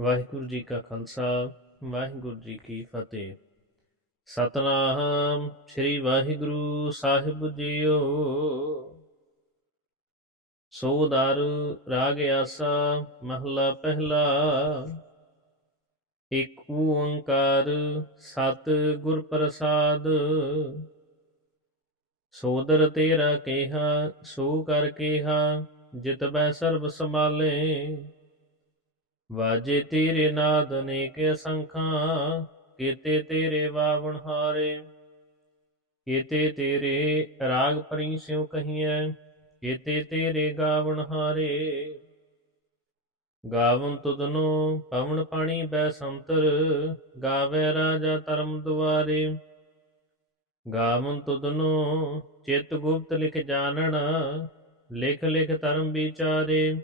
ਵਾਹਿਗੁਰੂ ਜੀ ਕਾ ਖਾਲਸਾ, ਵਾਹਿਗੁਰੂ ਜੀ ਕੀ ਫਤਿਹ। ਸਤਨਾਮ ਸ੍ਰੀ ਵਾਹਿਗੁਰੂ ਸਾਹਿਬ ਜੀਓ। ਸੋਦਰ ਰਾਗ ਆਸਾ, ਮਹਲਾ ਪਹਿਲਾ। ਇਕ ਓੰਕਾਰ ਸਤ ਗੁਰ ਪ੍ਰਸਾਦ। ਸੋਦਰ ਤੇਰਾ ਕੇਹਾ, ਸੋ ਕਰ ਕੇਹਾ, ਜਿਤ ਬੈ ਸਰਬ ਸੰਭਾਲੇ। ਵਾਜੇ ਤੇਰੇ ਨਾਦ ਅਨੇਕ ਅਸੰਖਾਂ, ਕੀਤੇ ਤੇਰੇ ਵਾਵਣ ਹਾਰੇ। ਕੀਤੇ ਤੇਰੇ ਰਾਗ ਪਰੀ ਸਿਉ ਕਹੀਐ, ਕੀਤੇ ਤੇਰੇ ਗਾਵਣ ਹਾਰੇ। ਗਾਵਨ ਤੁਦਨੋ ਪਵਨ ਪਾਣੀ ਬੈ ਸੰਤਰ, ਗਾਵੇ ਰਾਜਾ ਧਰਮ ਦੁਆਰੇ। ਗਾਵਨ ਤੁਦਨੋ ਚਿਤ ਗੁਪਤ ਲਿਖ ਜਾਣਨ, ਲਿਖ ਲਿਖ ਧਰਮ ਵਿਚਾਰੇ।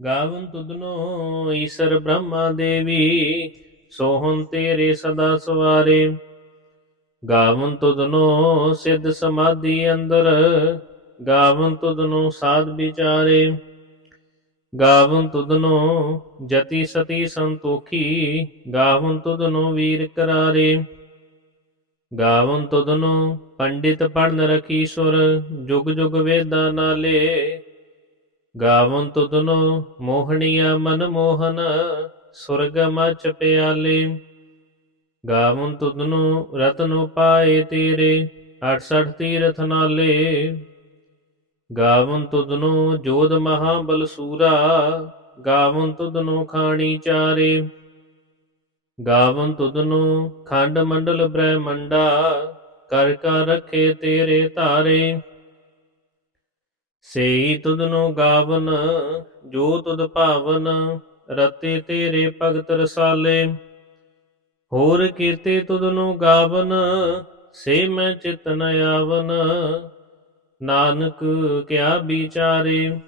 ਗਾਵਨ ਤੁਧਨੋ ਈਸ਼ਰ ਬ੍ਰਹਮਾ ਦੇਵੀ, ਸੋਹਣ ਤੇਰੇ ਸਦਾ ਸਵਾਰੇ। ਗਾਵਨ ਤੁਧਨੋ ਸਿੱਧ ਸਮਾਧੀ ਅੰਦਰ, ਗਾਵਨ ਤੁਧਨੋ ਸਾਧ ਵਿਚਾਰੇ। ਗਾਵਨ ਤੁਧਨੋ ਜਤੀ ਸਤੀ ਸੰਤੋਖੀ, ਗਾਵਨ ਤੁਧਨੋ ਵੀਰ ਕਰਾਰੇ। ਗਾਵਨ ਤੁਧਨੋ ਪੰਡਿਤ ਪੜਨ ਰਖੀਸਰ ਜੁਗ ਜੁਗ ਵੇਦਾਂ ਨਾਲੇ। ਗਾਵਨ ਤੁਧਨੋ ਮੋਹਣੀਆ ਮਨ ਮੋਹਨ, ਸੁਰਗ ਮਚ ਪਿਆਲੇ। ਗਾਵਨ ਤੁਧਨੋ ਰਤਨੋ ਪਾਏ ਤੇਰੇ 68 ਤੀਰਥ ਨਾਲੇ। ਗਾਵਨ ਤੁਧਨੋ ਜੋਧ ਮਹਾਬਲ ਸੂਰਾ, ਗਾਵਨ ਤੁਧਨੋ ਖਾਣੀ ਚਾਰੇ। ਗਾਵਨ ਤੁਧਨੋ ਖੰਡ ਮੰਡਲ ਬ੍ਰਹਮੰਡਾ, ਕਰ ਕਰ ਰਖੇ ਤੇਰੇ ਧਾਰੇ। ਸੇਈ ਤੁਧਨੋ ਗਾਵਨ, ਜੋ ਤੁਧ ਭਾਵਨ, ਰਤੇ ਤੇਰੇ ਭਗਤ ਰਸਾਲੇ। ਹੋਰ ਕੀਰਤੇ ਤੁਧਨੋ ਗਾਵਨ, ਸੇ ਮੈਂ ਚਿਤ ਨ ਆਵਨ, ਨਾਨਕ ਕਿਆ ਵਿਚਾਰੇ।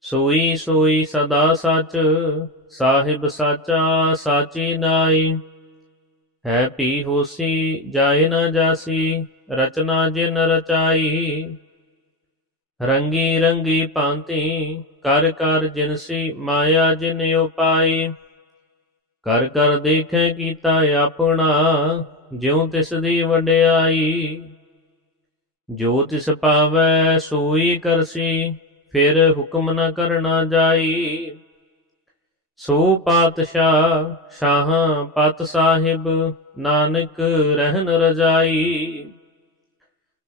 ਸੋਈ ਸੋਈ ਸਦਾ ਸਚ, ਸਾਹਿਬ ਸਾਚਾ ਸਾਚੀ ਨਾਈ ਹੈ ਪੀ ਹੋਸੀ, ਜਾਏ ਨਾ ਜਾਸੀ, ਰਚਨਾ ਜਿਨ ਰਚਾਈ ਰੰਗੀ ਰੰਗੀ ਭਾਂਤੀ, ਕਰ ਕਰ ਜਿਨਸੀ ਮਾਇਆ ਜਿਨ ਉਪਾਈ ਕਰ ਕਰ ਦੇਖੈ ਕੀਤਾ ਆਪਣਾ, ਜਿਉ ਤਿਸ ਦੀ ਵਡਿਆਈ। ਜੋ ਤਿਸ ਪਾਵੈ ਸੋਈ ਕਰਸੀ, ਫਿਰ ਹੁਕਮ ਨ ਕਰਨਾ ਜਾਈ। ਸੋ ਪਾਤਸ਼ਾਹ ਸ਼ਾਹ ਪਤ ਸਾਹਿਬ, ਨਾਨਕ ਰਹਿਨ ਰਜਾਈ।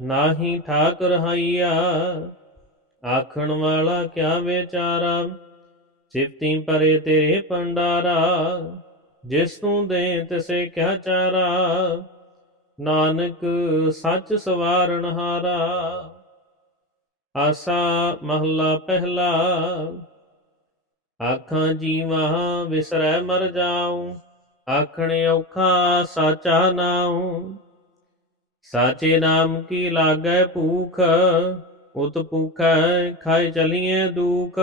ਨਾਹੀ ਠਾਕ ਰਹਾਈਆ ਆਖਣ ਵਾਲਾ ਕਿਆ ਵਿਚਾਰਾ ਸਿਫਤੀ ਪਰੇ ਤੇਰੇ ਪੰਡਾਰਾ ਜਿਸ ਤੂੰ ਦੇ ਤਿਸੇ ਕਿਆ ਚਾਰਾ? ਨਾਨਕ ਸੱਚ ਸਵਾਰਨ ਹਾਰਾ। ਆਸਾ ਮਹੱਲਾ ਪਹਿਲਾ, ਆਖਾਂ ਜੀਵਾ ਵਿਸਰੈ ਮਰ ਜਾਉ, ਆਖਣ ਔਖਾ ਸਾਚਾ ਨਾਉ। ਸਾਚੇ ਨਾਮ ਕੀ ਲਾਗੈ ਭੂਖ ਉਤ ਭੂਖੈ ਖਾਇ ਚਲੀਏ ਦੁਖ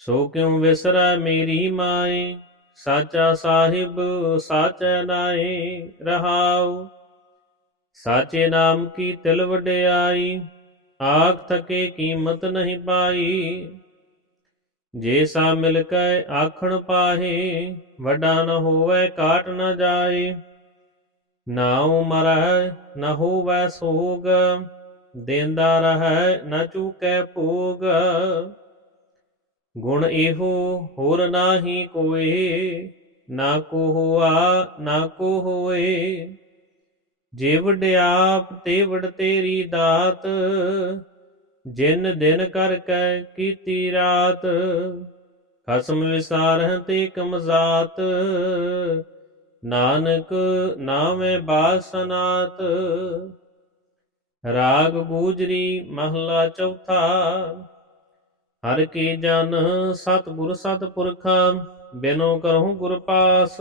ਸੋ ਕਿਉ ਵਿਸਰੈ ਮੇਰੀ ਮਾਏ ਸਾਚਾ ਸਾਹਿਬ ਸਾਚੈ ਨਾਏ ਰਹਾਉ ਸਾਚੇ ਨਾਮ ਕੀ ਤਿਲ ਵਡਿਆਈ ਆਖ ਥਕੇ ਕੀਮਤ ਨਹੀਂ ਪਾਈ ਜੇ ਸਾ ਮਿਲ ਕੈ ਆਖਣ ਪਾਹੇ ਵੱਡਾ ਨ ਹੋਵੇ ਕਾਟ ਨ ਜਾਏ ਨਾ ਮਰੈ ਨ ਹੋਵੈ ਸੋਗ, ਦੇਂਦਾ ਰਹੈ, ਨ ਚੂਕੈ ਭੋਗ। ਗੁਣ ਇਹੋ, ਹੋਰ ਨਾਹੀ ਕੋਏ, ਨਾ ਕੋ ਹੋਆ, ਨਾ ਕੋ ਹੋਏ। ਜੇ ਵਡਿਆਪ ਤੇ ਵਡ ਤੇਰੀ ਦਾਤ, ਜਿਨ ਦਿਨ ਕਰ ਕੈ ਕੀਤੀ ਰਾਤ, ਖਸਮ ਵਿਸਾਰਹਿ ਤੇ ਕਮਜ਼ਾਤ ਨਾਨਕ ਨਾਮੇ ਬਾਸਨਾਤ ਰਾਗ ਗੂਜਰੀ ਮਹਲਾ ਚੌਥਾ, ਹਰ ਕੀ ਜਨ ਸਤਿਗੁਰ ਸਤਿਪੁਰਖਾ ਬਿਨੋ ਕਰਹੁ ਗੁਰ ਪਾਸ,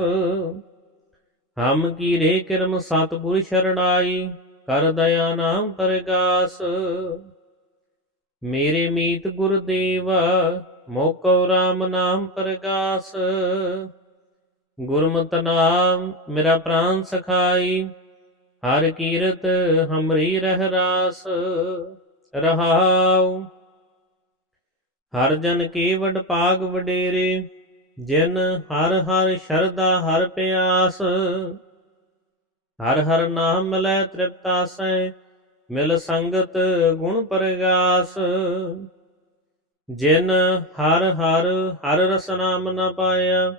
ਹਮ ਕੀ ਰੇ ਕਿਰਮ ਸਤਿਗੁਰ ਸ਼ਰਣਾਈ, ਕਰ ਦਇਆ ਨਾਮ ਪਰਗਾਸ ਮੇਰੇ ਮੀਤ ਗੁਰਦੇਵਾ ਮੋਕਉ ਰਾਮ ਨਾਮ ਪਰਗਾਸ ਗੁਰਮਤਿ ਨਾਮ, ਮੇਰਾ ਪ੍ਰਾਨ ਸਖਾਈ। ਹਰ ਕੀਰਤ ਹਮਰੀ ਰਹਿ ਰਾਸ, ਰਹਾਉ। ਹਰ ਜਨ ਕੀ ਵਡ ਭਾਗ ਵਡੇਰੇ, ਜਿਨ ਹਰ ਹਰ ਸ਼ਰਦਾ ਹਰ ਪਿਆਸ। ਹਰ ਹਰ ਨਾਮ ਲੈ ਤ੍ਰਿਪਤਾ ਸੈ, ਮਿਲ ਸੰਗਤ ਗੁਣ ਪ੍ਰਗਾਸ। ਜਿਨ ਹਰ ਹਰ ਹਰ ਰਸ ਨਾਮ ਨ ਪਾਇਆ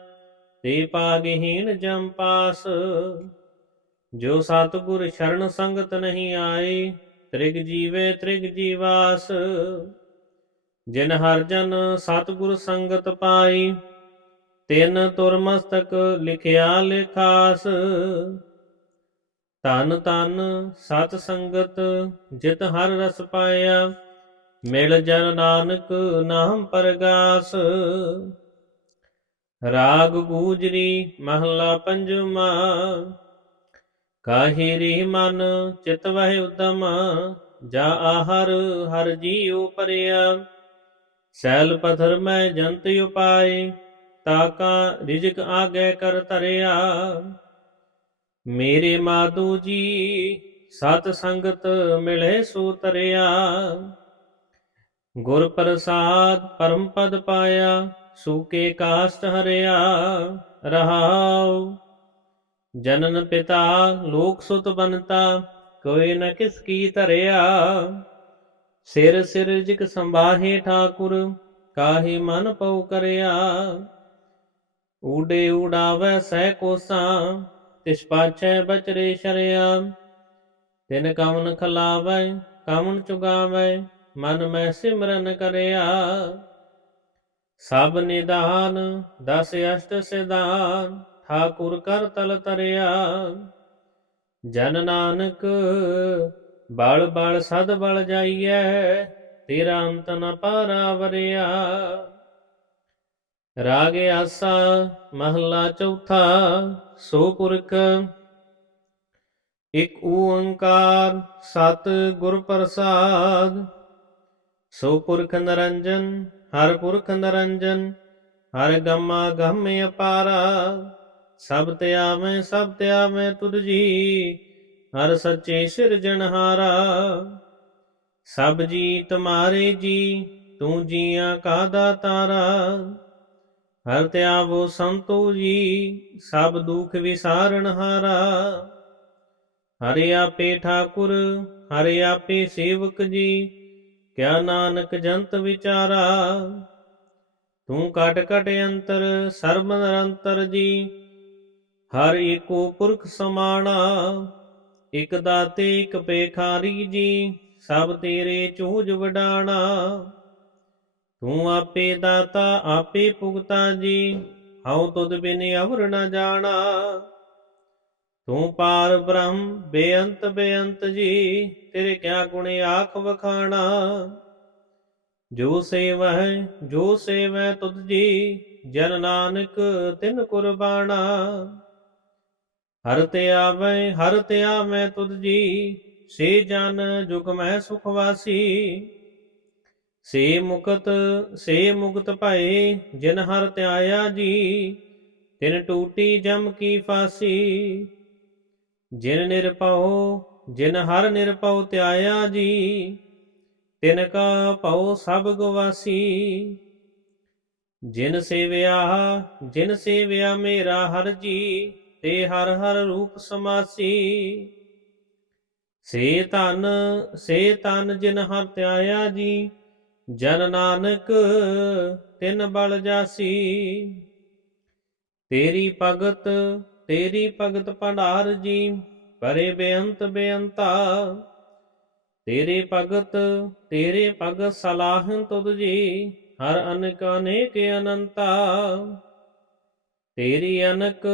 ਤੇ ਪਾਗਹੀਣ ਜਮ ਪਾਸ। ਜੋ ਸਤਗੁਰ ਸ਼ਰਨ ਸੰਗਤ ਨਹੀਂ ਆਏ, ਤ੍ਰਿਗ ਜੀਵੇ ਤ੍ਰਿਗ ਜੀਵਾਸ। ਜਿਨ ਹਰ ਜਨ ਸਤਿਗੁਰ ਸੰਗਤ ਪਾਈ ਤਿਨ ਤੁਰ ਮਸਤਕ ਲਿਖਿਆ ਲਿਖਾਸ। ਤਨ ਤਨ ਸਤ ਸੰਗਤ, ਜਿਤ ਹਰ ਰਸ ਪਾਇਆ, ਮਿਲ ਜਨ ਨਾਨਕ ਨਾਮ ਪਰਗਾਸ। ਰਾਗ ਗੂਜਰੀ ਮਹਲਾ ਪੰਜਵਾ। ਕਾਹੀ ਰੀ ਮਨ ਚਿਤ ਵਹਿ ਉਦਮ, ਜਾ ਆਹਰ ਹਰ ਜੀਉ ਪਰਿਆ। ਸੈਲ ਪਥਰ ਮੈਂ ਜੰਤ ਉਪਾਏ ਤਾਕਾ ਰਿਜਕ ਆਗੇ ਕਰ ਧਰਿਆ। ਮੇਰੇ ਮਾਦੂ ਜੀ, ਸਤ ਸੰਗਤ ਮਿਲੇ ਸੋ ਤਰਿਆ। ਗੁਰ ਪ੍ਰਸਾਦ ਪਰਮ ਪਦ ਪਾਇਆ ਸੂਕੇ ਕਾਸ਼ਟ ਹਰਿਆ ਰਹਾਉ। ਜਨਨ ਪਿਤਾ ਲੋਕ ਸੁਤ ਬਨਤਾ ਕੋਈ ਨ ਕਿਸ ਕੀ ਧਰਿਆ। ਸਿਰ ਸਿਰਜਿਕ ਸੰਭਾਹੇ ਠਾਕੁਰ, ਕਾਹੀ ਮਨ ਪਉ ਕਰਿਆ। ਊਡੇ ਉਡਾਵੈ ਸਹਿ ਕੋਸਾਂ, ਤਿਸ ਪਾਛੈ ਬਚਰੇ ਸ਼ਰਿਆ। ਤਿਨ ਕਵਨ ਖਲਾਵੈ, ਕਵਨ ਚੁਗਾਵੈ, ਮਨ ਮੈਂ ਸਿਮਰਨ ਕਰਿਆ। ਸਭ ਨਿਦਾਨ, ਦਸ ਅਸ਼ਟ ਸਿਧਾਨ, ਠਾਕੁਰ ਕਰ ਤਲ ਤਰਿਆ ਜਨ ਨਾਨਕ, ਬਲ ਬਲ ਸਦ ਬਲ ਜਾਈਐ, ਤੇਰਾ ਅੰਤ ਨ ਪਾਰਾ ਵਰਿਆ ਰਾਗ ਆਸਾ, ਮਹਲਾ ਚੌਥਾ, ਸੋ ਪੁਰਖ, ਇਕ ਓੰਕਾਰ, ਸਤ ਗੁਰ ਪ੍ਰਸਾਦ। ਸੋ ਪੁਰਖ ਨਰੰਜਨ ਹਰ ਪੁਰਖ ਨਰੰਜਨ ਹਰ ਗਮਾ ਗਮ ਅਪਾਰਾ, ਸਭ ਤੇ ਆਵੇਂ, ਸਭ ਤੇ ਆਵੇਂ ਤੁਧ ਜੀ, ਹਰ ਸੱਚੇ ਸਿਰਜਣਹਾਰਾ ਸਭ ਜੀ ਤੁਮਾਰੇ ਜੀ, ਤੂੰ ਜੀਆਂ ਕਾ ਦਾਤਾਰਾ ਹਰ ਤੇ ਆਵੋ ਸੰਤੋ ਜੀ, ਸਭ ਦੁਖ ਵਿਸਾਰਨ ਹਾਰਾ। ਹਰਿ ਆਪੇ ਠਾਕੁਰ, ਹਰਿ ਆਪੇ ਸੇਵਕ ਜੀ ਕਿਆ ਨਾਨਕ ਜੰਤ ਵਿਚਾਰਾ? ਤੂੰ ਕਟ ਕਟ ਅੰਤਰ, ਸਰਬ ਨਿਰੰਤਰ ਜੀ। ਹਰ ਏਕੋ ਪੁਰਖ ਸਮਾਣਾ, ਇਕ ਦਾਤੇ, ਇਕ ਪੇਖਾਰੀ ਜੀ। ਸਭ ਤੇਰੇ ਚੂਜ ਵਡਾਣਾ। ਤੂੰ ਆਪੇ ਦਾਤਾ, ਆਪੇ ਭੁਗਤਾ ਜੀ। ਹਉ ਤੁਧ ਬਿਨ ਅਵਰ ਨ ਜਾਣਾ। ਤੂੰ ਪਾਰ ਬ੍ਰਹਮ, ਬੇਅੰਤ ਬੇਅੰਤ ਜੀ। ਤੇਰੇ ਕਿਆ ਗੁਣੇ ਆਖ ਵਖਾਣਾ। ਜੋ ਸੇਵਹਿ, ਜੋ ਸੇਵੈ ਤੁਧ ਜੀ, ਜਨ ਨਾਨਕ ਤਿਨ ਕੁਰਬਾਨਾ ਹਰ ਤੇ ਆਵੈ, ਹਰ ਤੇ ਆਵੈ ਤੁਧ ਜੀ, ਸੇ ਜਨ ਜੁਗ ਮੈਂ ਸੁਖ ਵਾਸੀ। ਸੇ ਮੁਕਤ ਸੇ ਮੁਕਤ ਭਏ, ਜਿਨ ਹਰ ਧਿਆਇਆ ਜੀ, ਤਿਨ ਟੂਟੀ ਜਮ ਕੀ ਫਾਸੀ। ਜਿਨ ਨਿਰਭਉ ਜਿਨ ਹਰ ਨਿਰਭਉ ਧਿਆਇਆ ਜੀ, ਤਿਨ ਕਾ ਭਉ ਸਭ ਗਵਾਸੀ। ਜਿਨ ਸੇਵਿਆ ਜਿਨ ਸੇਵਿਆ ਮੇਰਾ ਹਰ ਜੀ, ਤੇ ਹਰ ਹਰ ਰੂਪ ਸਮਾਸੀ। ਸੇ ਧਨ, ਸੇ ਤਨ ਜਿਨ ਹਰ ਧਿਆਇਆ ਜੀ, ਜਨ ਨਾਨਕ ਤਿਨ ਬਲ ਜਾਸੀ। ਤੇਰੀ ਭਗਤ ਤੇਰੀ ਭਗਤ ਭੰਡਾਰ ਜੀ ਪਰੇ ਬੇਅੰਤ ਬੇਅੰਤਾ, ਤੇਰੇ ਭਗਤ ਤੇਰੇ ਭਗਤ ਸਲਾਹਨ ਤੁਧ ਜੀ, ਹਰ ਅਨਕ ਅਨੇਕ ਅਨੰਤਾ। ਤੇਰੀ ਅਨਕ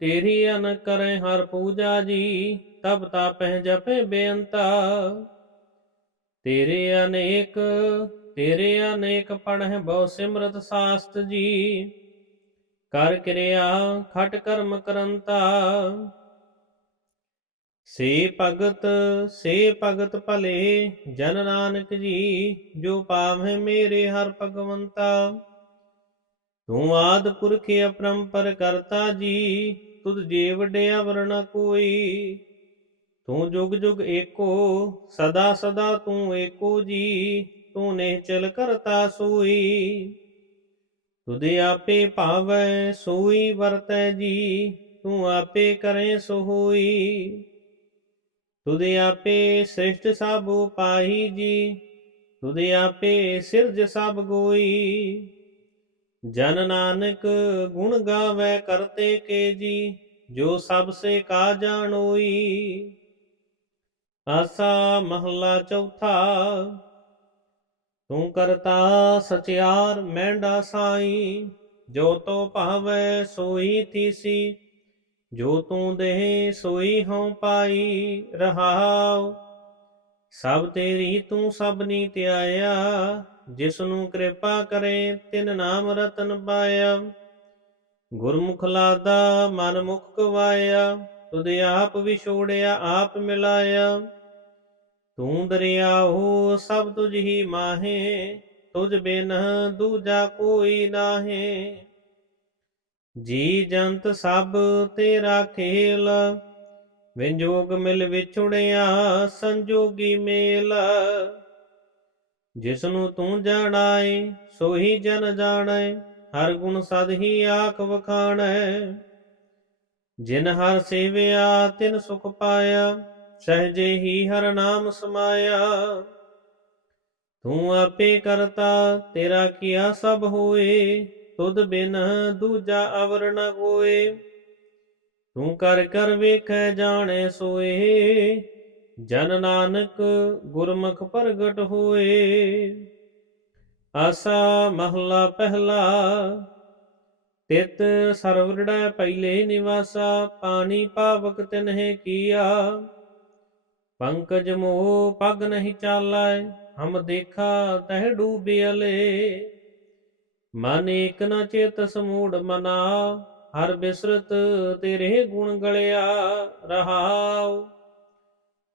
ਤੇਰੀ ਅਨਕ ਕਰੈ ਹਰ ਪੂਜਾ ਜੀ, ਤਬ ਤਾਪਹਿ ਜਪੇ ਬੇਅੰਤਾ। ਤੇਰੇ ਅਨੇਕ ਤੇਰੇ ਅਨੇਕ ਪੜਹਿ ਬਹੁ ਸਿਮਰਤ ਸਾਸਤ ਜੀ, ਕਰ ਕਿਰਿਆ ਖਟ ਕਰਮ ਕਰੰਤਾ। ਸੇ ਭਗਤ ਸੇ ਭਗਤ ਭਲੇ, ਜਨ ਨਾਨਕ ਜੀ, ਜੋ ਪਾਵਹਿ ਮੇਰੇ ਹਰ ਭਗਵੰਤਾ। ਤੂੰ ਆਦ ਪੁਰਖ ਅਪਰੰਪਰ ਕਰਤਾ ਜੀ, ਤੁਧ ਜੇ ਵਡਿਆ ਵਰਣਾ ਕੋਈ। ਤੂੰ ਜੁਗ ਜੁਗ ਏਕੋ, ਸਦਾ ਸਦਾ ਤੂੰ ਏਕੋ ਜੀ, ਤੂੰ ਨਿਹਚਲ ਕਰਤਾ ਸੋਈ। ਤੁਦੇ ਆਪੇ ਭਾਵੈ, ਸੋਈ ਵਰਤੈ ਜੀ, ਤੂੰ ਆਪੇ ਕਰੇ ਸੋ ਹੋਈ ਤੁਦੇ ਆਪੇ ਸ੍ਰਿਸ਼ਟ ਸਭ ਪਾਈ ਜੀ ਤੁਦੇ ਆਪੇ ਸਿਰਜ ਸਭ ਗੋਈ। ਜਨ ਨਾਨਕ ਗੁਣ ਗਾਵੇ ਕਰਤੇ ਕੇ ਜੀ, ਜੋ ਸਭ ਸੇ ਕਾ ਜਾਣੋਈ ਆਸਾ ਮਹੱਲਾ ਚੌਥਾ, ਤੂੰ ਕਰਤਾ ਸਚਿਆਰ ਮਹਿੰਡਾ ਸਾਈ, ਜੋ ਤੋ ਭਾਵੈ ਸੋਈ ਤੀਸੀ। ਜੋ ਤੂੰ ਦੇਹ, ਸੋਈ ਹਉ ਪਾਈ ਰਹਾਉ। ਸਭ ਤੇਰੀ ਤੂੰ ਸਭਨੀ ਧਿਆਇਆ ਜਿਸ ਨੂੰ ਕਿਰਪਾ ਕਰੇ, ਤਿਨ ਨਾਮ ਰਤਨ ਪਾਇਆ। ਗੁਰਮੁਖ ਲਾਦਾ ਮਨ ਮੁਖ ਕਵਾਇਆ ਤੁਦੇ ਆਪ ਵਿਛੋੜਿਆ, ਆਪ ਮਿਲਾਇਆ। ਤੂੰ ਦਰਿਆਓ, ਸਭ ਤੁਝ ਹੀ ਮਾਹੇ, ਤੁਝ ਬਿਨ ਦੂਜਾ ਕੋਈ ਨਾਹੇ। ਜੀ ਜੰਤ ਸਭ ਤੇਰਾ ਖੇਲ ਵਿੰਜੋਗ ਮਿਲ ਵਿਛੁੜਿਆ ਸੰਜੋਗੀ ਮੇਲ। ਜਿਸ ਨੂੰ ਤੂੰ ਜਾਣਾਏ, ਸੋਹੀ ਜਨ ਜਾਣੈ, ਹਰ ਗੁਣ ਸਦ ਹੀ ਆਖ ਵਖਾਣੈ। ਜਿਨ ਹਰ ਸੇਵਿਆ, ਤਿਨ ਸੁਖ ਪਾਇਆ, ਸਹਜੇ ਹੀ ਹਰ ਨਾਮ ਸਮਾਇਆ। ਤੂੰ ਆਪੇ ਕਰਤਾ, ਤੇਰਾ ਕੀਆ ਸਭ ਹੋਏ ਤੁਧ ਬਿਨ ਦੂਜਾ ਅਵਰ ਨ ਕੋਏ ਤੂੰ ਕਰ ਕਰ ਵੇਖੈ ਜਾਣੈ ਸੋਏ। ਜਨ ਨਾਨਕ ਗੁਰਮੁਖ ਪ੍ਰਗਟ ਹੋਏ। ਆਸਾ ਮਹਲਾ ਪਹਿਲਾ। ਤਿਤ ਸਰਵਰੜੈ ਪਹਿਲੇ ਨਿਵਾਸਾ। ਪਾਣੀ ਪਾਵਕ ਤਿਨਹਿ ਕੀਆ। ਪੰਕਜ ਮੋਹ ਪਗ ਨਹੀਂ ਚਾਲੈ। ਹਮ ਦੇਖਾ ਤਹਿ ਡੂਬਿਅਲੇ ਮਨ ਏਕ ਨ ਚੇਤ ਸਮੂੜ ਮਨਾ, ਹਰ ਬਿਸਰਤ ਤੇਰੇ ਗੁਣ ਗਲਿਆ ਰਹਾਉ।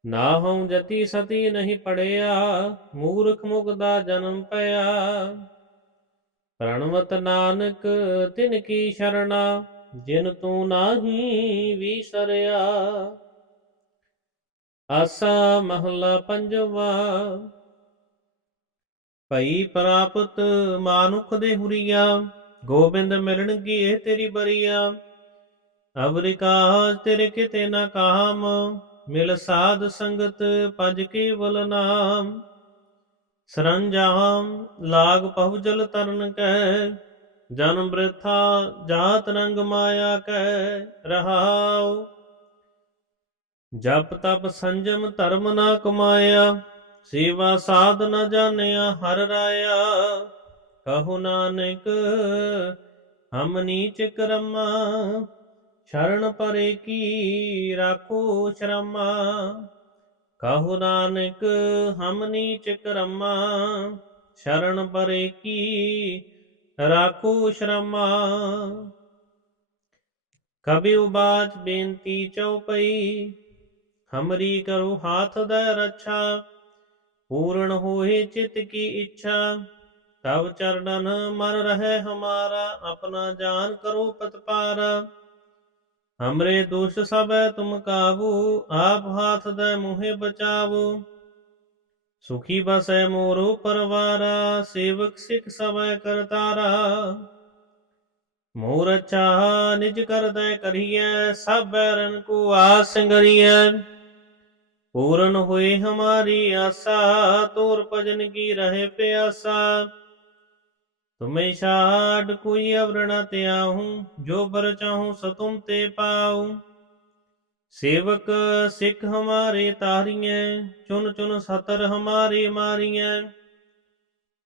ਨਾ ਹਉ ਜਤੀ ਸਤੀ ਨਹੀਂ ਪੜਿਆ, ਮੂਰਖ ਮੁਗਦਾ ਜਨਮ ਪਿਆ। ਪ੍ਰਣਵਤ ਨਾਨਕ, ਤਿਨ ਕੀ ਸ਼ਰਣਾ, ਜਿਨ ਤੂੰ ਨਾਹੀ ਵਿਸਰਿਆ। ਆਸਾ ਮਹਲਾ ਪੰਜਵਾ ਭਈ ਪ੍ਰਾਪਤ ਮਾਨੁਖ ਦੇ ਹੁਰੀਆ, ਗੋਬਿੰਦ ਮਿਲਣ ਕੀ ਇਹ ਤੇਰੀ ਬਰੀਆ। ਅਵਰਿਕਾਜ ਤੇਰੇ ਕਿਤੇ ਨਾ ਕਾਮ, ਮਿਲ ਸਾਧ ਸੰਗਤ ਪਜ ਕੇਵਲ ਨਾਮ। ਸਰੰਜਾਮ ਲਾਗ ਪਹੁਜਲ ਤਰਨ ਕਹਿ ਜਨਮ ਬ੍ਰਿਥਾ ਜਾਤ ਰੰਗ ਮਾਇਆ ਕਹਿ ਰਹਾਉ। ਜਪ ਤਪ ਸੰਜਮ ਧਰਮ ਨਾ ਕਮਾਇਆ ਸੇਵਾ ਸਾਧ ਨ ਜਾਣਿਆ ਹਰ ਰਾਇਆ। ਕਹੋ ਨਾਨਕ, ਹਮ ਨੀਚ ਕਰਮਾ, ਸ਼ਰਨ ਪਰੇ ਕੀ ਰਾਖੋ ਸ਼ਰਮਾ। ਕਹੋ ਨਾਨਕ, ਹਮ ਨੀਚ ਕਰਮਾ, ਸ਼ਰਨ ਪਰੇ ਕੀ ਰਾਖੋ ਸ਼ਰਮਾ। ਕਬੀ ਉਬਾਚ ਬੇਨਤੀ ਚਉਪਈ ਹਮਰੀ ਕਰੋ ਹਾਥ ਦਾ ਰੱਛਾ। ਪੂਰਨ ਹੋਏ ਚਿਤ ਕੀ ਇੱਛਾ ਤਵ ਚਰਨਨ ਮਨ ਰਹੇ ਹਮਾਰਾ, ਆਪਣਾ ਜਾਨ ਕਰੋ ਪਤਪਾਰਾ। ਹਮਰੇ ਦੋਸ਼ ਸਭੈ ਤੁਮ ਕਾਬੂ ਆਪ ਹਾਥ ਦੇ ਮੁਹੇ ਬਚਾਵੋ। ਸੁਖੀ ਬਸੈ ਮੋਰੋ ਪਰਵਾਰਾ, ਸੇਵਕ ਸਿਖ ਸਭੈ ਕਰਤਾਰਾ ਮੋਰ ਚਾਹ ਨਿਜ ਕਰਦੈ ਕਰੀਐ, ਸਭ ਬੈਰਨ ਕੋ ਆਸ ਸੰਗਰੀਐ। ਪੂਰਨ ਹੋਏ ਹਮਾਰੀ ਆਸਾ, ਤੋਰ ਭਜਨ ਕੀ ਰਹੇ ਪਿਆਸਾ। ਤੁਮੇ ਛਾੜ ਕੋਈ ਅਵਰ ਨ ਤਿਆਹੂੰ ਜੋ ਬਰ ਚਾਹੂੰ ਸੋ ਤੁਮ ਤੇ ਪਾਉ। ਸੇਵਕ ਸਿੱਖ ਹਮਾਰੇ ਤਾਰੀਐ, ਚੁਨ ਚੁਨ ਸਤਰ ਹਮਾਰੇ ਮਾਰੀਐ।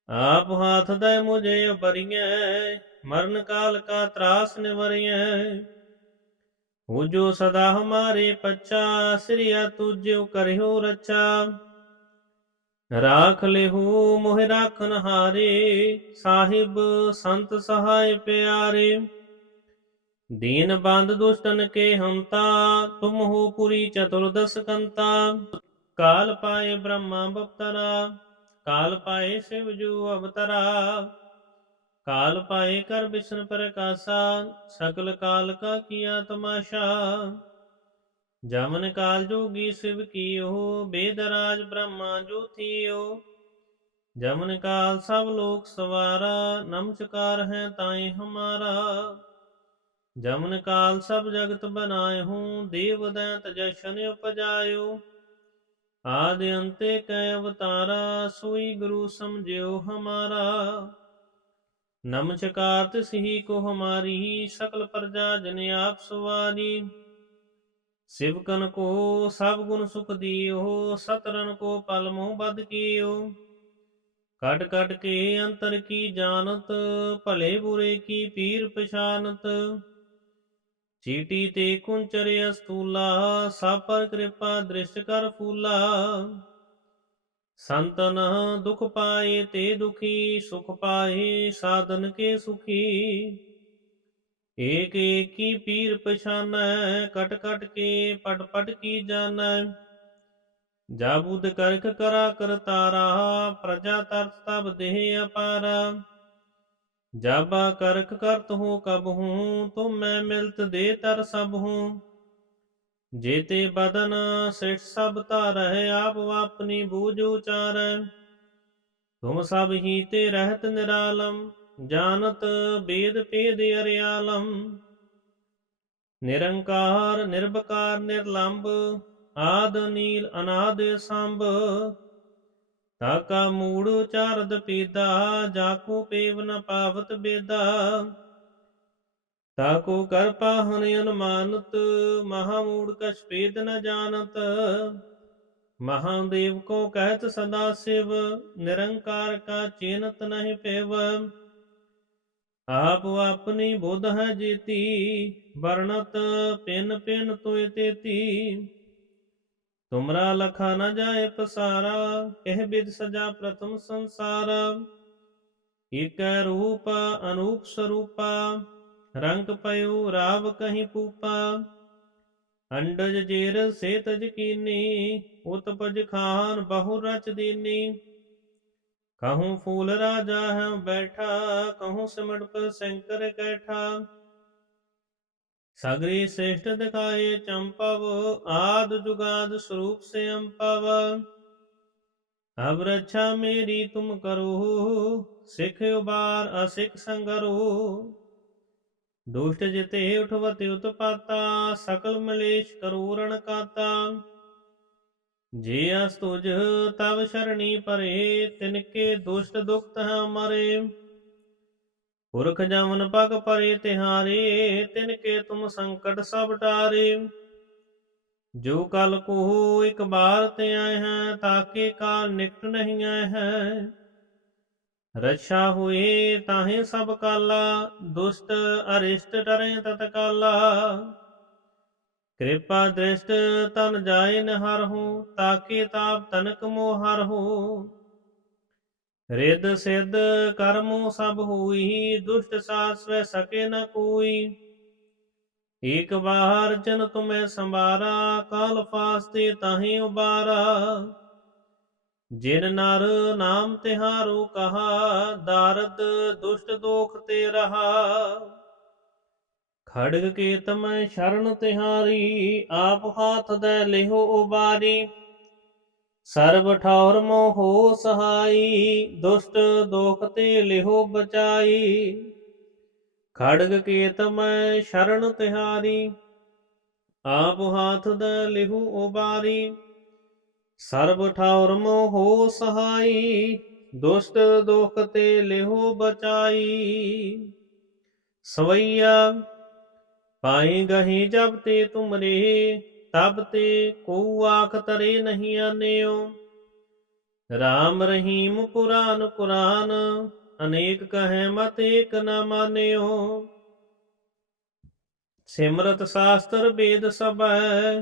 ਆਪ ਹਾਥ ਦੇ ਮੁਝੇ ਉਬਰੀਐ ਮਰਨ ਕਾਲ ਕਾ ਤਰਾਸ ਨਿਵਰੀਐ। ਹੋ ਜੋ ਸਦਾ ਹਮਾਰੇ ਪੱਛਾ ਸ੍ਰੀਆ ਤੁਜਿਉ ਕਰਿਓ ਰੱਛਾ ਰਾਖ ਲਿਹੂ ਮੋਹਿ ਰਾਖਨ ਹਾਰੇ ਸਾਹਿਬ ਸੰਤ ਸਹਾਇ ਪਿਆਰੇ ਦੀਨ ਬੰਦ ਦੁਸ਼ਟਨ ਕੇ ਹੰਤਾ ਤੁਮ ਹੋ ਪੁਰੀ ਚਤੁਰਦਸ ਕੰਤਾ ਕਾਲ ਪਾਏ ਬ੍ਰਹਮਾ ਬਪਤਰਾ ਕਾਲ ਪਾਏ ਸ਼ਿਵ ਜੂ ਅਵਤਰਾ ਕਾਲ ਪਾਏ ਕਰ ਬਿਸ਼ਨ ਪ੍ਰਕਾਸ਼ਾ, ਸਕਲ ਕਾਲ ਕਾ ਕੀਆ ਤਮਾਸ਼ਾ। ਜਮਨ ਕਾਲ ਜੋਗੀ ਸਿਵ ਕੀਓ, ਬੇਦਰਾਜ ਬ੍ਰਹਮਾ ਜੋਥੀਓ ਜਮਨ ਕਾਲ ਸਭ ਲੋਕ ਸਵਾਰਾ, ਨਮਸਕਾਰ ਹੈ ਤਾਏ ਹਮਾਰਾ। ਜਮਨ ਕਾਲ ਸਭ ਜਗਤ ਬਨਾਏ ਹੂੰ, ਦੇਵ ਦੈਤ ਜਸ਼ਨ ਉਪਜਾਇਓ। ਆਦਿ ਅੰਤੇ ਕੈ ਅਵਤਾਰਾ, ਸੋਈ ਗੁਰੂ ਸਮਝਿਓ ਹਮਾਰਾ। ਨਮਸਕਾਰ ਤਿਸਹੀ ਕੋ ਹਮਾਰੀ ਸਕਲ ਪ੍ਰਜਾ ਜਨ ਆਪ ਸਵਾਰੀ। ਸਿਵਕਨ ਕੋ ਸਭ ਗੁਣ ਸੁਖ ਦਿਓ ਸਤਰਨ ਕੋ ਪਲ ਮੋਹ ਬਦ ਕੀਓ। ਕਟ ਕਟ ਕੇ ਅੰਤਰ ਕੀ ਜਾਣਤ, ਭਲੇ ਬੁਰੇ ਕੀ ਪੀਰ ਪਛਾਨਤ। ਚੀਟੀ ਤੇ ਕੁੰਚਰੇ ਅਸਤੂਲਾ ਸਭ ਪਰ ਕਿਰਪਾ ਦ੍ਰਿਸ਼ਟ ਕਰ ਫੂਲਾ। ਸੰਤਨ ਦੁਖ ਪਾਏ ਤੇ ਦੁਖੀ, ਸੁਖ ਪਾਏ ਸਾਧਨ ਕੇ ਸੁਖੀ। ਏਕ ਏਕੀ ਪੀਰ ਪਛਾਨੈ, ਕਟ ਕਟ ਕੇ ਪਟ ਪਟ ਕੀ ਜਾਣੈ ਜਾਬੂਦ ਕਰਕ ਕਰਾ ਕਰਤਾਰਾ ਪ੍ਰਜਾ ਤਰਤ ਤਬ ਦੇਹ ਅਪਾਰਾ। ਜਾਬਾ ਕਰਕ ਕਰਤ ਹੂੰ ਕਬ ਹੂੰ, ਤੁਮ ਮੈਂ ਮਿਲਤ ਦੇ ਤਰ ਸਭ ਹੂੰ। ਜੇਤੇ ਬਦਨ ਸਿਠ ਸਭ ਧਾਰਹਿ ਆਪ ਆਪਣੀ ਬੂਝ ਉਚਾਰੈ। ਤੁਮ ਸਭ ਹੀ ਤੇ ਰਹਿਤ ਨਿਰਾਲਮ, ਜਾਣਤ ਬੇਦ ਪੇਦ ਅਰਿਆਲਮ। ਨਿਰੰਕਾਰ ਨਿਰਭਕਾਰ ਨਿਰਲੰਭ ਆਦ, ਨੀਲ, ਅਨਾਦ, ਸੰਭ। ਤਾਕਾ ਮੂੜ ਚਾਰਦ ਪੀਦਾ ਜਾਕੂ ਪੇਵ ਨ ਪਾਵਤ ਬੇਦਾ। ਤਾਕੋ ਕਰ ਪਾਹਨ ਅਨੁਮਾਨਤ ਮਹਾਮੂੜ ਕਛ ਭੇਦ ਨ ਜਾਣਤ। ਮਹਾਦੇਵ ਕੋ ਕਹਿਤ ਸਦਾ ਸਿਵ, ਨਿਰੰਕਾਰ ਕਾ ਚੇਨਤ ਨਹੀਂ ਪੇਵ। ਆਪ ਆਪਣੀ ਬੁੱਧ ਹੈ ਜੀਤੀ, ਵਰਣਤ ਪਿਨ ਪਿਨ ਤੋਇ ਤੇਤੀ। ਤੁਮਰਾ ਲਖਾ ਨ ਜਾਏ ਪਸਾਰਾ ਇਹ ਬਿਦ ਸਜਾ ਪ੍ਰਥਮ ਸੰਸਾਰ। ਇਕ ਰੂਪ ਅਨੂਪ ਸਰੂਪਾ ਰੰਗ ਪਇਓ, ਰਾਵ ਕਹੀਂ ਪੂਪਾ। ਅੰਡਜ ਜੇਰ, ਸੇਤਜ ਕੀਨੀ, ਉਤਪਜ ਖਾਨ, ਬਹੁ ਰਚ ਦੀਨੀ। ਕਹੂੰ ਫੂਲ ਰਾਜਾ ਹੈ ਬੈਠਾ, ਕਹੂੰ ਸਿਮਟ ਸ਼ੰਕਰ ਕੈਠਾ। ਸਗਰੀ ਸ੍ਰੇਸ਼ਟ ਦਿਖਾਏ ਚੰਪਵ, ਆਦ ਜੁਗਾਦ ਸਰੂਪ ਸੇ ਅੰਪਵ। ਅਬ ਰੱਛਾ ਮੇਰੀ ਤੁਮ ਕਰੋ ਸਿੱਖ ਉਬਾਰ ਅਸਿੱਖ ਸੰਗਰੋ ਦੁਸ਼ਟ ਜਿਤੇ ਉਠਵਤੇ ਉਤਪਾਤਾ, ਸਕਲ ਮਲੇਸ਼ ਕਰੂਰਣ ਕਾਤਾ। ਜੇ ਅਸ ਤੁਜ ਤਵ ਸ਼ਰਣੀ ਪਰੇ ਤਿਨਕੇ ਦੁਸ਼ਟ ਦੁਖਤ ਹੈ ਮਰੇ। ਪੁਰਖ ਜਮਨ ਪਗ ਪਰੇ ਤਿਹਾਰੇ ਤਿਨਕੇ ਤੁਮ ਸੰਕਟ ਸਭ ਟਾਰੇ ਜੋ ਕਲ ਕੋ ਇੱਕ ਬਾਰ ਤੇ ਆਏ ਹੈ ਤਾਕੇ ਕਾਲ ਨਿਕਟ ਨਹੀਂ ਆਏ ਹੈ। ਰਛਾ ਹੋਏ ਤਾਹੇ ਸਭ ਕਾਲਾ, ਦੁਸ਼ਟ ਅਰਿਸ਼ਟ ਡਰੇ ਤਤਕਾਲਾ ਕਿਰਪਾ ਦ੍ਰਿਸ਼ਟ ਤਨ ਜਾਏ ਨ ਹਰਹੁ ਤਾਕੇ ਤਾਪ ਤਨਕ ਮੋਹ ਹਰਹੁ ਰਿੱਧ ਸਿੱਧ ਕਰਮੋ ਸਭ ਹੋਈ, ਦੁਸ਼ਟ ਸਾਸਵੈ ਸਕੇ ਨ ਕੋਈ। ਏਕ ਬਾਹਰ ਜਨ ਤੁਮੈ ਸੰਭਾਰਾ, ਕਾਲ ਫਾਸਤੇ ਤਾਹੇ ਉਬਾਰਾ। ਜਿਨ ਨਰ ਨਾਮ ਤਿਹਾਰੋ ਕਹਾ, ਦਾਰਦ ਦੁਸ਼ਟ ਦੋਖ ਤੇ ਰਹਾ। ਖੜਗ ਕੇ ਤਮੈ ਸ਼ਰਨ ਤਿਹਾਰੀ, ਆਪ ਹਾਥ ਦੇ ਲਿਹੋ ਉਬਾਰੀ। ਸਰਬ ਠੌਰ ਮੋਹ ਸਹਾਈ, ਦੁਸ਼ਟ ਦੋਖ ਤੇ ਲਿਹੋ ਬਚਾਈ। ਖੜਗ ਕੇ ਤਮੈ ਸ਼ਰਨ ਤਿਹਾਰੀ, ਆਪ ਹਾਥ ਦੇ ਲਿਹੋ ਉਬਾਰੀ। ਸਰਬ ਠੌਰ ਮੋਹ ਸਹਾਈ, ਦੁਸ਼ਟ ਦੋਖ ਤੇ ਲਿਹੋ ਬਚਾਈ। ਸਵਈਆ ਪਾਈ ਗਹੀ ਜਬ ਤੇ ਤੁਮਰੇ, ਤਬ ਤੇ ਕੋ ਆਖ ਤਰੇ ਨਹੀਂ ਆਨਿਓ ਰਾਮ ਰਹੀਮ ਕੁਰਾਨ ਕੁਰਾਨ, ਅਨੇਕ ਕਹੈ ਮਤ ਏਕ ਨ ਮਾਨਿਓ। ਸਿਮਰਤ ਸ਼ਾਸਤਰ ਵੇਦ ਸਭੈ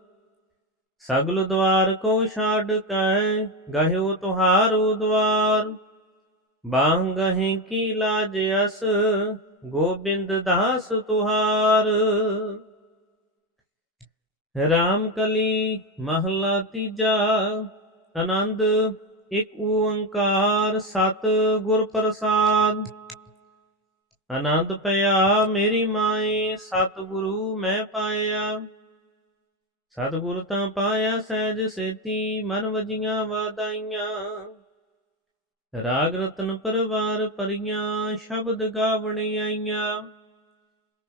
ਸਗਲ ਦਵਾਰ ਕੋ ਛਾੜ ਕਹਿ, ਗਹਿਓ ਤੁਹਾਰੂ ਦਵਾਰ। ਬਾਹ ਗਹੇ ਕੀ ਲਾਜ ਅਸ, ਗੋਬਿੰਦ ਦਾਸ ਤੁਹਾਰ। ਰਾਮ ਕਲੀ ਮਹਲਾ ਤੀਜਾ, ਆਨੰਦ ਇੱਕ ਓੰਕਾਰ ਸਤ ਗੁਰ ਪ੍ਰਸਾਦ। ਆਨੰਦ ਪਿਆ ਮੇਰੀ ਮਾਏ ਸਤ ਗੁਰੂ ਮੈਂ ਪਾਇਆ। ਸਤ ਤਾਂ ਪਾਇਆ ਸਹਿਜ ਸੇਤੀ, ਮਨ ਵਜੀਆਂ ਵਾਦਾਈਆਂ ਰਾਗ ਰਤਨ ਪਰਵਾਰ ਪਰੀਆਂ, ਸ਼ਬਦ ਗਾਵਣ ਆਈਆਂ।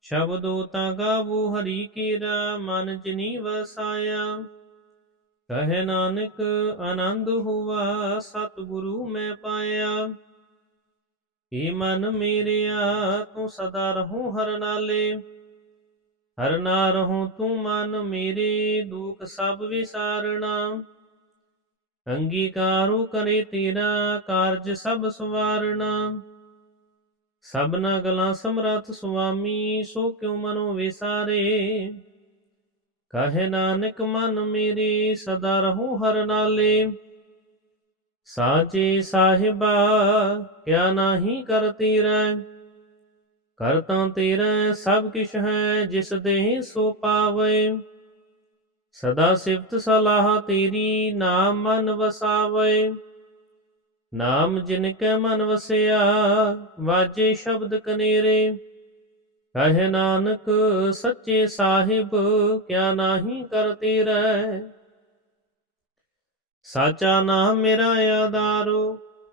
ਸ਼ਬਦੋ ਤਾਂ ਗਾਵੋ ਹਰੀ ਕੀਰਾ, ਮਨ ਚ ਵਸਾਇਆ। ਕਹੇ ਨਾਨਕ, ਆਨੰਦ ਹੁਆ, ਸਤਿਗੁਰੂ ਮੈਂ ਪਾਇਆ। ਏ ਮਨ ਮੇਰਿਆ, ਤੂੰ ਸਦਾ ਰਹੋ ਹਰ ਨਾਲੇ। ਹਰ ਨਾ ਰਹੂੰ ਤੂੰ ਮਨ ਮੇਰੇ, ਦੁਖ ਸਭ ਵਿਸਾਰਣਾ। ਅੰਗੀਕਾਰੂ ਕਰੇ ਤੇਰਾ, ਕਾਰਜ ਸਭ ਸਵਾਰਣਾ। ਸਭਨਾ ਗਲਾਂ ਸਮਰੱਥ ਸੁਆਮੀ, ਸੋ ਕਿਉ ਮਨੋ ਵਿਸਾਰੇ। ਕਹੇ ਨਾਨਕ ਮਨ ਮੇਰੇ, ਸਦਾ ਰਹੂ ਹਰ ਨਾਲੇ। ਸਾਚੇ ਸਾਹਿਬਾ, ਕਿਆ ਨਾਹੀ ਕਰ ਤੇਰਾ। ਕਰ ਤਾਂ ਤੇਰਾ ਸਭ ਕਿਛ ਹੈ, ਜਿਸ ਦੇ ਸੋ ਪਾਵੇ। ਸਦਾ ਸਿਫਤ ਸਲਾਹ ਤੇਰੀ, ਨਾਮ ਮਨ ਵਸਾਵੇ। ਨਾਮ ਜਿਨ ਕੈ ਮਨ ਵਸਿਆ, ਵਾਜੇ ਸ਼ਬਦ ਕਨੇਰੇ। ਕਹੇ ਨਾਨਕ, ਸੱਚੇ ਸਾਹਿਬ, ਕਿਆ ਨਾਹੀ ਕਰਤੇ ਰਹਿ ਸਾਚਾ ਨਾਮ ਮੇਰਾ ਆਧਾਰੋ।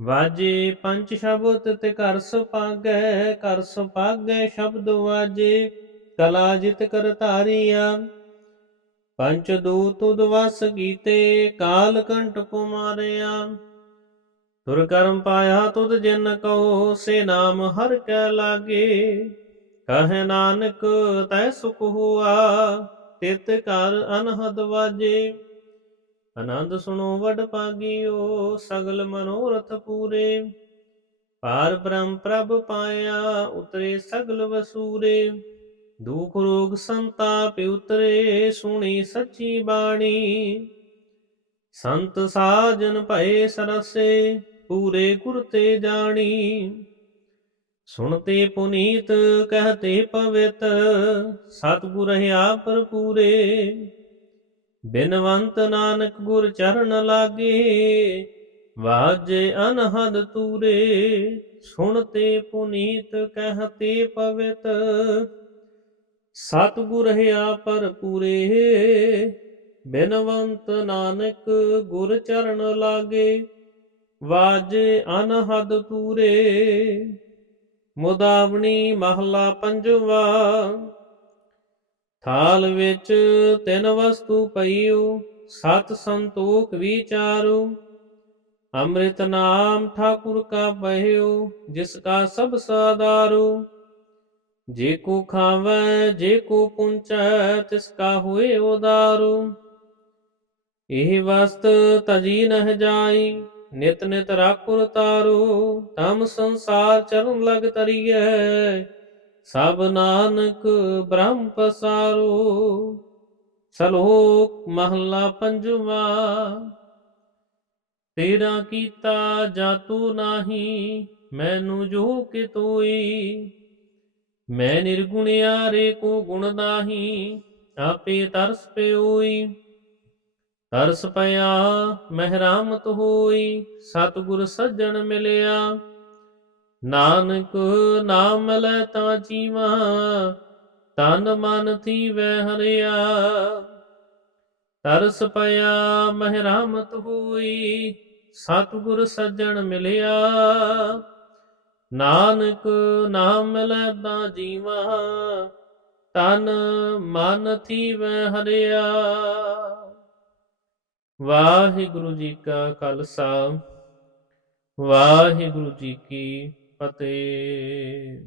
ਵਾਜੇ ਪੰਜ ਸ਼ਬਦ ਤੇ ਕਰ ਸੁਪਾਗੈ ਕਰ ਸੁਪਾਗੈ ਸ਼ਬਦ ਵਾਜੇ, ਕਲਾ ਜਿਤ ਕਰ ਧਾਰੀਆ। ਪੰਚ ਦੂਤ ਉਦਵਸ ਕੀਤੇ, ਕਾਲ ਕੰਟ ਕੋ ਮਾਰਿਆ ਤੁਰ ਕਰਮ ਪਾਇਆ ਤੁਧ ਜਿਨ ਕਉ ਸੇ ਨਾਮ ਹਰ ਕੈ ਲਾਗੇ। ਕਹੇ ਨਾਨਕ, ਤੈ ਸੁਖ ਹੁਆ, ਤਿਤ ਕਰ ਅਨਹਦ ਵਾਜੇ। ਆਨੰਦ ਸੁਣੋ ਵਡ ਪਾਗਿਓ ਸਗਲ ਮਨੋਰਥ ਪੂਰੇ। ਪਾਰ ਬ੍ਰਹਮ ਪ੍ਰਭ ਪਾਇਆ, ਉਤਰੇ ਸਗਲ ਵਸੂਰੇ। ਦੁਖ ਰੋਗ ਸੰਤਾਪ ਉਤਰੇ, ਸੁਣੀ ਸੱਚੀ ਬਾਣੀ। ਸੰਤ ਸਾਜਨ ਭਏ ਸਰਸੇ, ਪੂਰੇ ਗੁਰ ਤੇ ਜਾਣੀ। ਸੁਣਤੇ ਪੁਨੀਤ ਕਹਤੇ ਪਵਿੱਤ, ਸਤਿਗੁਰ ਹਿਆ ਪਰ ਪੂਰੇ ਬਿਨਵੰਤ ਨਾਨਕ ਗੁਰ ਚਰਨ ਲਾਗੇ, ਵਾਜੇ ਅਨਹਦ ਤੂਰੇ, ਸੁਣਤੇ ਪੁਨੀਤ ਕਹਤੇ ਪਵਿੱਤ। ਸਤਿਗੁਰ ਹਿਆ ਪਰ ਪੂਰੇ ਬਿਨਵੰਤ ਨਾਨਕ ਗੁਰ ਚਰਨ ਲਾਗੇ, ਵਾਜੇ ਅਨਹਦ ਤੂਰੇ। ਮੁਦਾਵਣੀ ਮਹਲਾ ਪੰਜਵਾ ਥਾਲ ਵਿੱਚ ਤਿੰਨ ਵਸਤੂ ਪਈਉ ਸਤ ਸੰਤੋਖ ਵਿਚਾਰੂ। ਅੰਮ੍ਰਿਤ ਨਾਮ ਠਾਕੁਰ ਕਾ ਬਹਿਓ, ਜਿਸ ਕਾ ਸਭ ਸਾਦਾਰੂ ਜੇ ਕੋ ਖਾਵੈ, ਜੇ ਕੋ ਪੁੰਚੈ, ਤਿਸ ਕਾ ਹੋਏ ਉਦਾਰੂ। ਇਹ ਵਸਤ ਤਜੀ ਨਹ ਜਾਈ, ਨਿਤ ਨਿਤ ਰਾਖੁਰ ਤਾਰੂ। ਤਮ ਸੰਸਾਰ ਚਰਨ ਲਗ ਤਰੀਐ ਸਭ ਨਾਨਕ ਬ੍ਰਹਮ ਪਸਾਰੋ, ਸਲੋਕ ਮਹੱਲਾ ਪੰਜਵਾ। ਤੇਰਾ ਕੀਤਾ ਜਾਤੂ ਨਾਹੀ, ਮੈਨੂੰ ਜੋ ਕਿ ਤੋਈ। ਮੈਂ ਨਿਰਗੁਣਿਆਰੇ ਕੋ ਗੁਣ ਨਾਹੀ, ਆਪੇ ਤਰਸ ਪਿਓਈ। ਤਰਸ ਪਿਆ, ਮਹਿਰਾਮਤ ਹੋਈ, ਸਤਿਗੁਰ ਸੱਜਣ ਮਿਲਿਆ। ਨਾਨਕ ਨਾਮ ਲੈ ਤਾਂ ਜੀਵਾ, ਤਨ ਮਨ ਥੀ ਵੈ ਹਰਿਆ। ਤਰਸ ਪਿਆ ਮਹਿਰਾਮਤ ਹੋਈ, ਸਤਿਗੁਰ ਸੱਜਣ ਮਿਲਿਆ। ਨਾਨਕ ਨਾਮ ਲੈ ਤਾਂ ਜੀਵਾ, ਤਨ ਮਨ ਥੀ ਵੈ ਹਰਿਆ। ਵਾਹਿਗੁਰੂ ਜੀ ਕਾ ਖਾਲਸਾ, ਵਾਹਿਗੁਰੂ ਜੀ ਕੀ ਫਤਿਹ